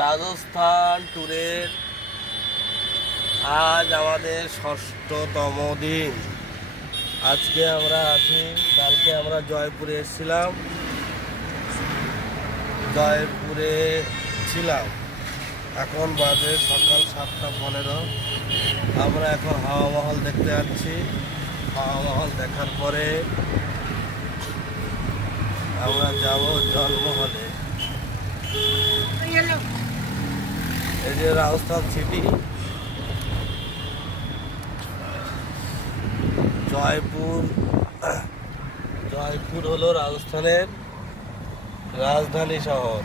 রাজস্থান ট্যুরের আজ আমাদের ৬ষ্ঠতম দিন। আজকে আমরা আছি, কালকে আমরা জয়পুরে এসেছিলাম, জয়পুরে ছিলাম। এখন বাজে সকাল ৭টা ১৫। আমরা এখন হাওয়া মহল দেখতে যাচ্ছি। হাওয়া মহল দেখার পরে আমরা যাব জলমহলে। এই যে রাজস্থান সিটি, জয়পুর হলো রাজস্থানের রাজধানী শহর।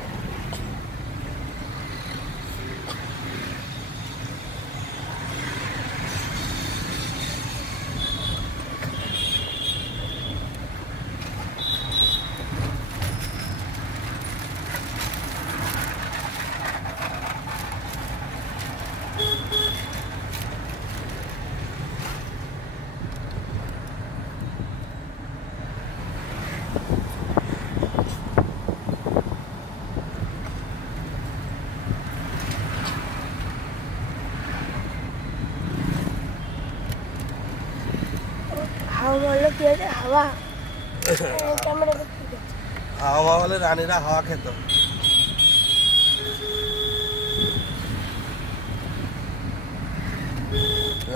হাওয়া হলে রানীরা হাওয়া খেত।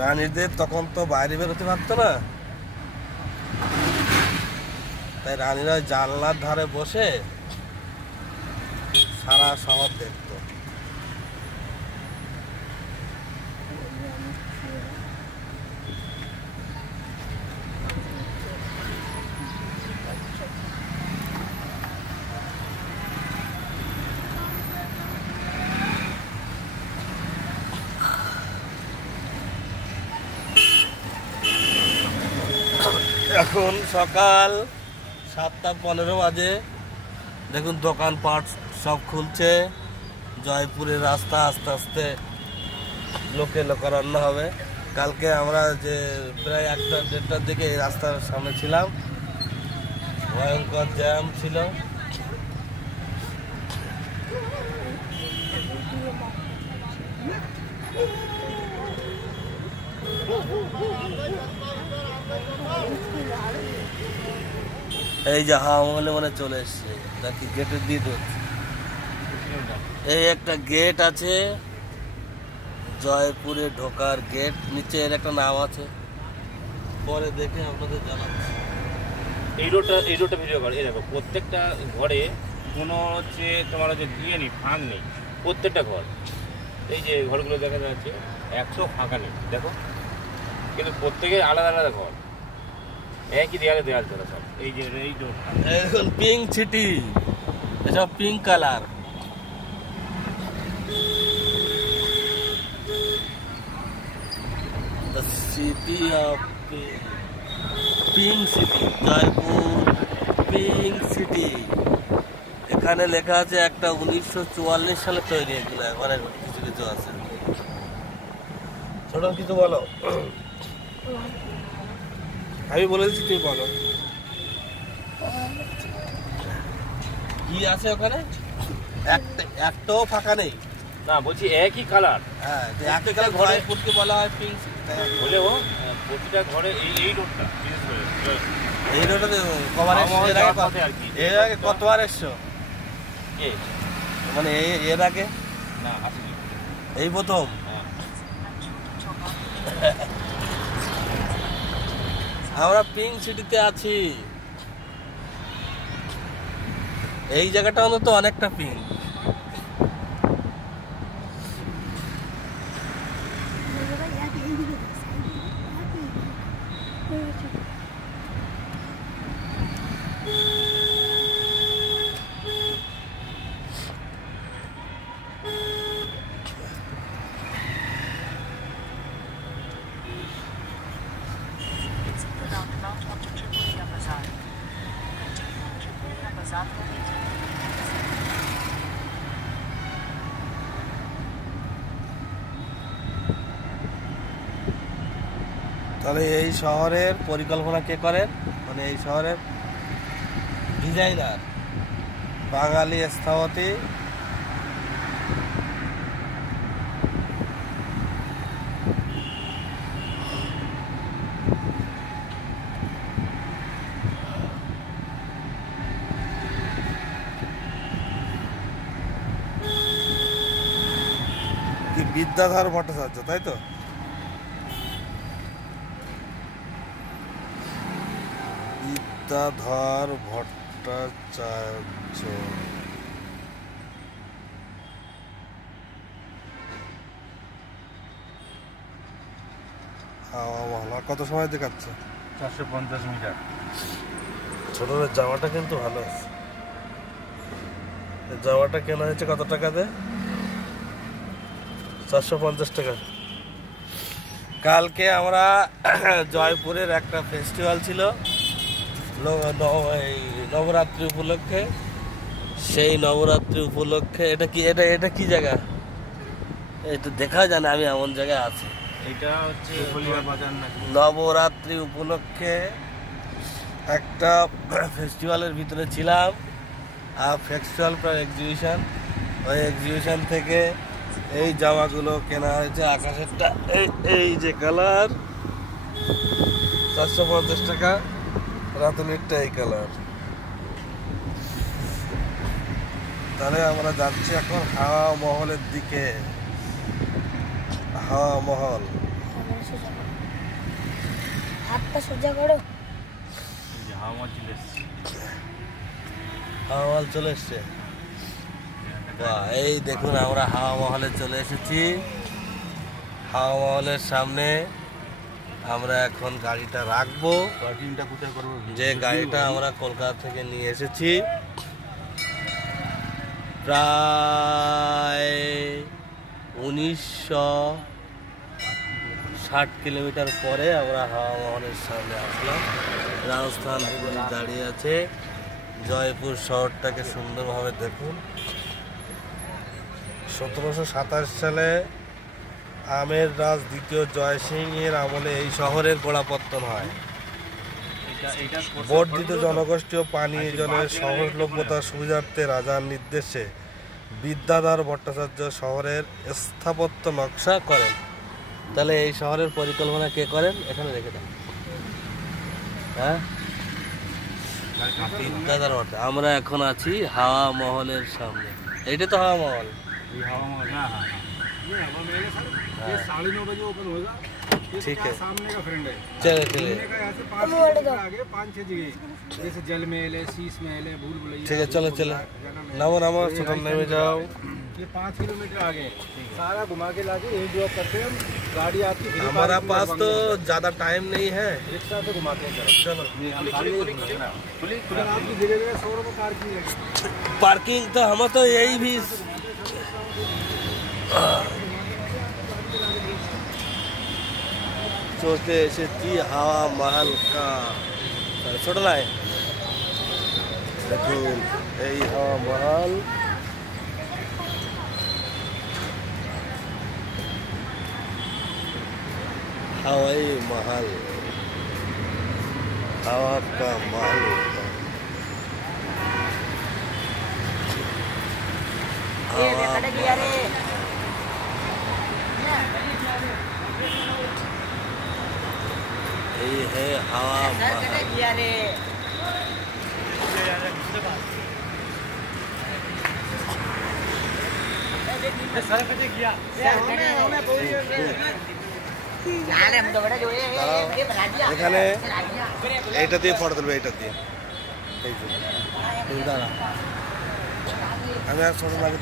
রানীদের তখন তো বাইরে বেরোতে পারতো না, তাই রানীরা জানলার ধারে বসে সারা শহর দেখতো। এখন সকাল ৭টা ১৫ বাজে। দেখুন দোকানপাট সব খুলছে। জয়পুরের রাস্তা আস্তে আস্তে লোকারণ্য হবে। কালকে আমরা যে প্রায় ১টা ১:৩০টার দিকে এই রাস্তার সামনে ছিলাম, ভয়ঙ্কর জ্যাম ছিল। এই যে হাওয়া মহলে মানে চলে এসছে নাকি গেটের দিয়ে ধরছে। এই একটা গেট আছে, জয়পুরে ঢোকার গেট। নিচে এর একটা নাম আছে, পরে দেখে আপনাদের জানাচ্ছি। এই রোডটা ভিডিও করে। এই দেখো, প্রত্যেকটা ঘরে কোনো হচ্ছে তোমার হচ্ছে দিয়ে নেই, ফাঁক নেই। প্রত্যেকটা ঘর, এই যে ঘরগুলো দেখা যাচ্ছে ১০০ ফাঁকা নেই, দেখো। কিন্তু প্রত্যেকের আলাদা আলাদা ঘর, একই দেয়ালে দেয়াল চলে সব। এই যে এই রোডটা এখন পিঙ্ক সিটি, এসব pink colour. The city of pink city, Jaipur pink city. এখানে লেখা আছে একটা ১৯৪৪ সালে তৈরি। এগুলো অনেক কিছু কিছু আছে। ছোট কিছু বলো। আমি বলে দিচ্ছি, তুমি বলো কি আছে ওখানে। একটাও ফাঁকা নেই। না, বলছি একই কালার। হ্যাঁ, একই কালার। জয়পুরকে বলা হয় পিঙ্ক সিটি। হলেও প্রতিটা ঘরে এই রোডটা, বিশেষ করে এই রোডে কবার এর আগে কতবার এসছো? মানে এর আগে না, আসেনি, এই প্রথম। আমরা পিঙ্ক সিটিতে আছি। এই জায়গাটা অন্তত অনেকটা পিঙ্ক। তাহলে এই শহরের পরিকল্পনা কে করেন? মানে এই শহরের ডিজাইনার বাঙালি স্থপতি বিদ্যাধর ভট্টাচার্য, তাই তো? বিদ্যাধর ভট্টাচার্য। কত সময় দেখাচ্ছে? 450 মিটার। ছোটদের জামাটা কিন্তু ভালো আছে। জামাটা কেনা হয়েছে কত টাকা দিয়ে? 450 টাকা। কালকে আমরা জয়পুরের একটা ফেস্টিভ্যাল ছিল নবরাত্রি উপলক্ষে। সেই নবরাত্রি উপলক্ষে এটা কি জায়গা? এটা দেখা যায় না, আমি এমন জায়গায় আছি। এটা হচ্ছে বাজার না? নবরাত্রি উপলক্ষে একটা ফেস্টিভ্যালের ভিতরে ছিলাম, আর ফেস্টিভ্যাল প্রায় এক্সিবিশন। ওই এক্সিবিশন থেকে এই জামাগুলো কেনা হয়েছে। আকাশেরটা এই যে কালার, 450 টাকা। রাতুনিরটা এই কালার। তাহলে আমরা যাচ্ছি এখন হাওয়া মহলের দিকে। হাওয়া মহল। হাতটা সোজা করো। হাওয়া মহল চলে এসছে। হাওয়া মহল চলে এসছে। বাহ, এই দেখুন আমরা হাওয়া মহলে চলে এসেছি। হাওয়া মহলের সামনে আমরা এখন গাড়িটা রাখবো। পার্কিংটা কোথায় করবো? যে গাড়িটা আমরা কলকাতা থেকে নিয়ে এসেছি, প্রায় 1960 কিলোমিটার পরে আমরা হাওয়া মহলের সামনে আসলাম। রাজস্থান পুলিশ দাঁড়িয়ে আছে। জয়পুর শহরটাকে সুন্দরভাবে দেখুন। 1727 সালে আমের রাজ দ্বিতীয় জয় সিং এর আমলে এই শহরের গোড়াপত্তন হয়। বর্ধিত জনগোষ্ঠী ও পানীয় জলের সহজলভ্যতার সুবিধার্থে রাজার নির্দেশে বিদ্যাধর ভট্টাচার্য শহরের স্থাপত্য নকশা করেন। তাহলে এই শহরের পরিকল্পনা কে করেন? এখানে রেখে দেন। হ্যাঁ, বিদ্যাধর ভট্টাচার্য। আমরা এখন আছি হাওয়া মহলের সামনে। এইটা তো হাওয়া মহল। হাওয়া মহল না? ये 9:30 बजे ओपन होगा। ठीक है, सामने का फ्रेंड है। चले चले। यहाँ से 5 आगे 5-6 जगह जैसे जल महल है, शीश महल है, भूल भुलैया। ठीक है, चलो चलो। नामो नामो सुनने में जाओ। ये 5 किलोमीटर आगे सारा घुमा के लाके यही ड्रॉप करते हैं हम। गाड़ी आपकी हमारा पास तो ज्यादा टाइम नहीं है, रिक्शा से घुमाते हैं। चलो। आपकी जगह जगह 100 रुपये पार्किंग है। पार्किंग तो हम तो यही भी सोचते এসেছি হাওয়া মহল का। ছোট নাই দেখুন এই হাওয়া মহল। हवाई महल, हवा का महल होता है। ये है हवा महल। এখানে এইটা দিয়ে ফটো তুলবে, এইটা দিয়ে। এই যে দাঁড়া, আমি আর ছোট লাগে